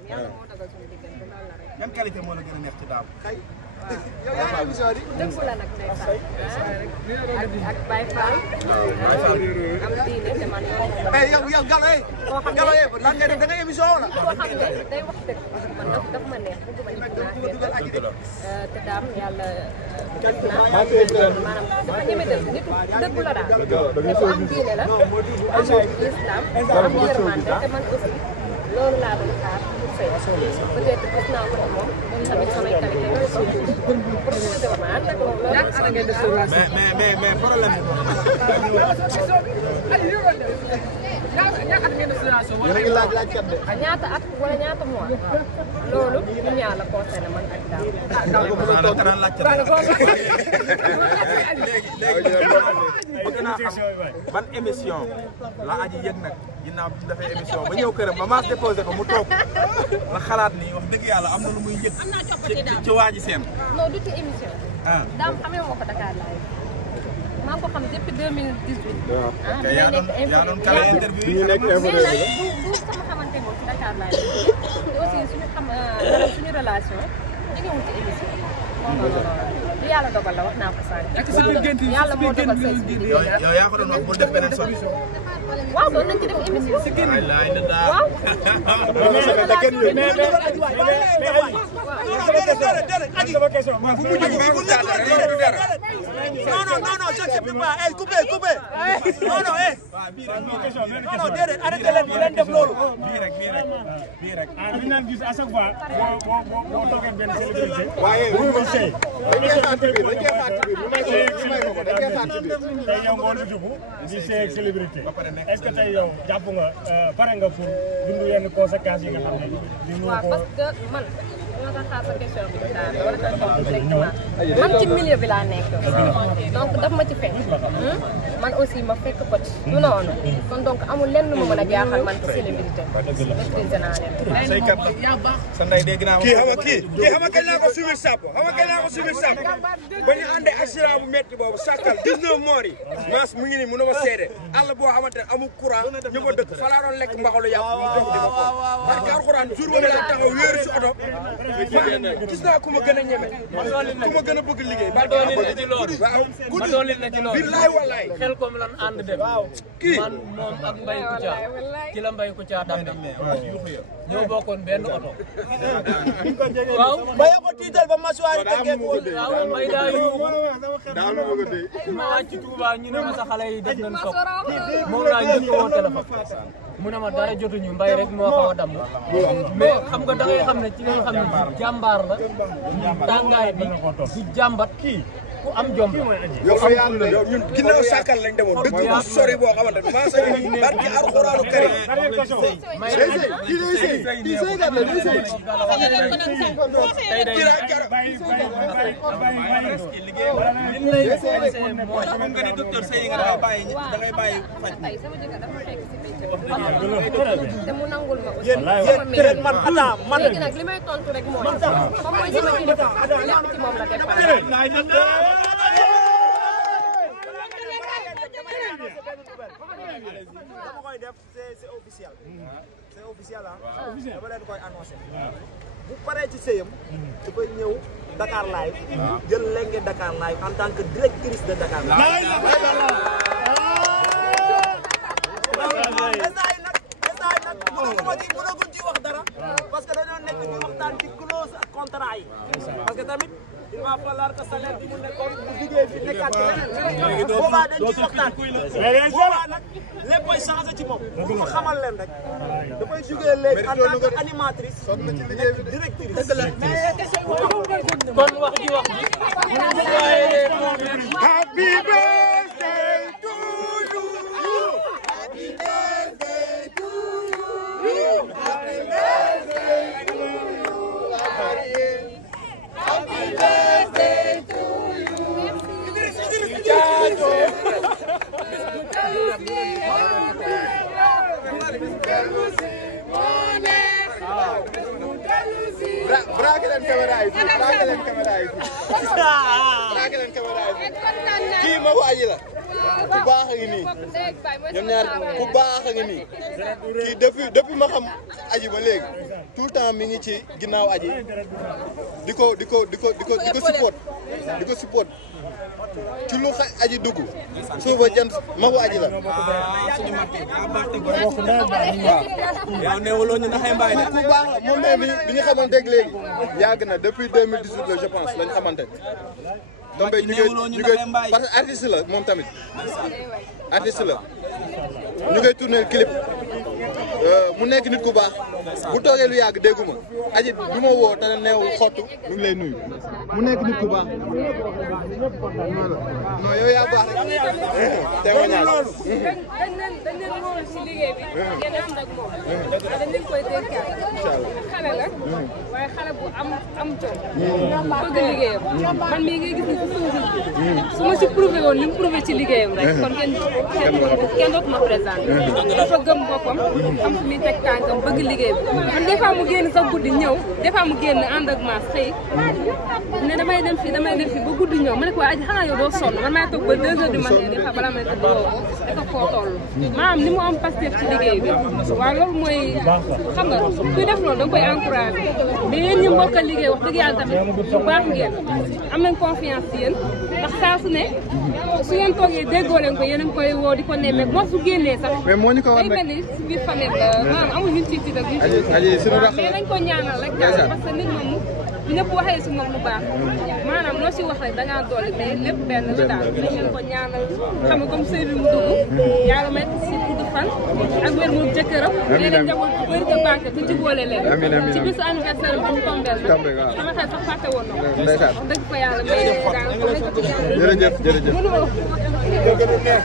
dem yàlla moo dogal suñu diggante loolu la rek. yan qualité moo la gën a neex ci daaw. yow yaa ngi émission di. dëgg la nag ndeysaan ak Baye Fall. am diine te man yow. yow Gallo lan ngay def da ngay émission wala. koo xam ne day wax dëgg man daf ma neex bëgguma ñu te daam yàlla def na maanaam dafa ñeme dëgg nit dëgg la daal te ku am diine la am islam am yërmande te man aussi loolu laa doon xaar pour fay peut-être gis naa ko moom tamit samay qualité mais problème ñaata at wala ñaata mois loolu ñu ñaar la concerné man ak daaw. bëgg naa xam ban émission la aji yëg nag ginnaaw bi ñu defee émission ba ñëw këram ba maas déposé ko mu toog la xalaat ni wax dëgg yàlla am na lu muy yëg ci waa ji seen. non du ci émission. daaw xamee moo ko Dakar laay. maa ngi ko xam depuis 2018. waaw kay yaa doon kale interview yi. mais nag bu sama xamante moom ci Dakar laay te aussi suñu relation jógewul ci émission. non li yàlla dogal la wax naa ko sànq. yàlla moo dogal say suñu yow yaa ko doon wax bul def beneen sori. waaw doon nañ ci def émission. waaw. non, je ne sais pas. Coupez. Non, déedéet, arrêtez leen bu leen def loolu. bii rek. ñu naan gis à chaque fois boo toogee benn célébrité. waaye bu muy sëy. dañ koy xaar ci biir tey yow nga dugg di sëy ak célébrité. est-ce que tey yow jàpp nga pare nga pour dund yenn conséquences yi nga xam ne. waaw parce que man. ma tax xaar sa question bi daal wala sa tontu directement man ci milieu bi laa nekk donc daf ma ci fekk man aussi ma fekk ko ci du noonu kon donc amul lenn lu ma mën a jaaxal man ci célébrité maîtrise naa leen saykat sa ndey dégg naa kii xam nga kañ laa ko suivre sàpp ba ñu àndee accident bu métti boobu sàkkal 19 morts yi mas mu ngi nii mën na ma seede àll boo xamante ne amul courant ñu ko dëkk fa laa doon lekk mbaxalu yàpp mu toog di ma ko parce que alxuraan jour boobu laa taxaw wéeru si oto gis naa ku ma gën a ñeme ku ma gën a bëgg liggéey ma doon leen ci loolu ma doon leen ci loolu billaay wallaay xel comme lan ànd dem kii man moom ak Mbaye Kouthia ci la Mbaye Kouthia dam ñoo bokkoon benn oto waaw Mbaye ko tiital ba masuwaari tekkee ko waaw Mbaye daa yuuxu ma wàcc Touba ñu ne ma sa xale yi def nañ ko moom laa njëkk woo téléphone mu ne ma dara jotuñu Mbaye rek moo xaw a damm mais xam nga da ngay xam ne ci nga xam ne jàmbaar la tàngaay bi du jàmbat kii ku am jom yow fa yàlla yow ñun ginnaaw sàkkal lañ demoon dëkk bu sori boo xamante ne maa sa barki alxuraanu karim te mu nangul ma aussi yéen man léegi nag li may tontu rek mooy moom mooy sama kilifa lépp ci moom la départ dama koy def c'est officiel dama leen koy annoncé bu paree ci sëyam dafay ñëw Dakar Live jël Lengue Dakar Live en tant que directrice de Dakar Live mënaguñ ci wax dara parce que dañoo nekk ñu waxtaan ci clause ak contrat yi parce que tamit il va falloir que salaire bi mu nekkoon bu liggéey fi nekkaat ci leneen boobaa dañ ciy waxtaan boobaa nag léppay changé ci moom pour mu xamal leen rek dafay jugee léegi en tant que animatrice nekk directrice kon wax ji waaye happy birthday to you happy birthday to you happy birthday to you happy birthday to you braque leen caméra yi braque leen caméra yi kii ma ko aji la ku baax a ngi nii ñoom ñaar ku baax a ngi nii kii depuis ma xam aji ba léegi tout le temps mi ngi ci ginnaaw aji di ko support ci lu aji dugg suufa jant magu aji la. yow neewuloo ñu naxee mbaay de. ku baax la moom bi ñu xamante léegi yàgg na depuis 2018 la je pense lañ xamante. donc ñu parce que artiste la moom tamit artiste la ñu koy tourner clip mu nekk nit ku baax bu toogee lu yàgg dégguma aji bi ma woo te neew xottu mu ngi lay nuyu mu nekk nit ku baax non yow yaa baax rek témoignage dañ leen wóolu si liggéey bi ngeen ànd ak moom dañ leen koy dénkaat xale la waaye xale bu am jom bëgg liggéeyam man mii ngay gis ni si su ma si prouvé woon li mu prouvé ci liggéeyam rek kon kenn dootu ma présenté dafa gëm boppam am fu muy teg tànkam bëgg liggéey bi man des fois mu génn sax guddi ñëw des fois mu génn ànd ak maas xëy ne damay dem fii ba guddi ñëw ma ne ko aji xanaa yow doo sonn man maay toog ba 2 heures du matin di xam balaa may tëdd woo dafa foo toll maanaam ni mu am Pastef ci liggéey bi waaw loolu mooy xam nga kuy def loolu da nga koy encouragé mais yéen ñi mbokk a liggéey wax dëgg yàlla tamit bu baax ngeen am nañ confiance ci yéen ndax saa su ne su ngeen toogee déggoo leen ko yéen a ngi koy woo di ko nemmeek moo su génnee sax mais moo ñu ko war day mel ni si biir famille la maanaam amul ñun ci tiital ñu mais nañ ko ñaanal rek parce que nit moom ñëpp waxee si moom lu baax maanaam loo si wax rek da ngaa dolli mais lépp benn la daal nañ leen ko ñaanal xam nga comme sëy bi mu dugg yàlla may si gudd fan ak wér mu jëkkëram léeg-léeg njaboot bu bëri te banque te jubóole leen ci bisu anniversaire bi ñu tombeel nag sama xel sax fàtte woon na ko wax dëgg fa yàlla mais daal jërëjëf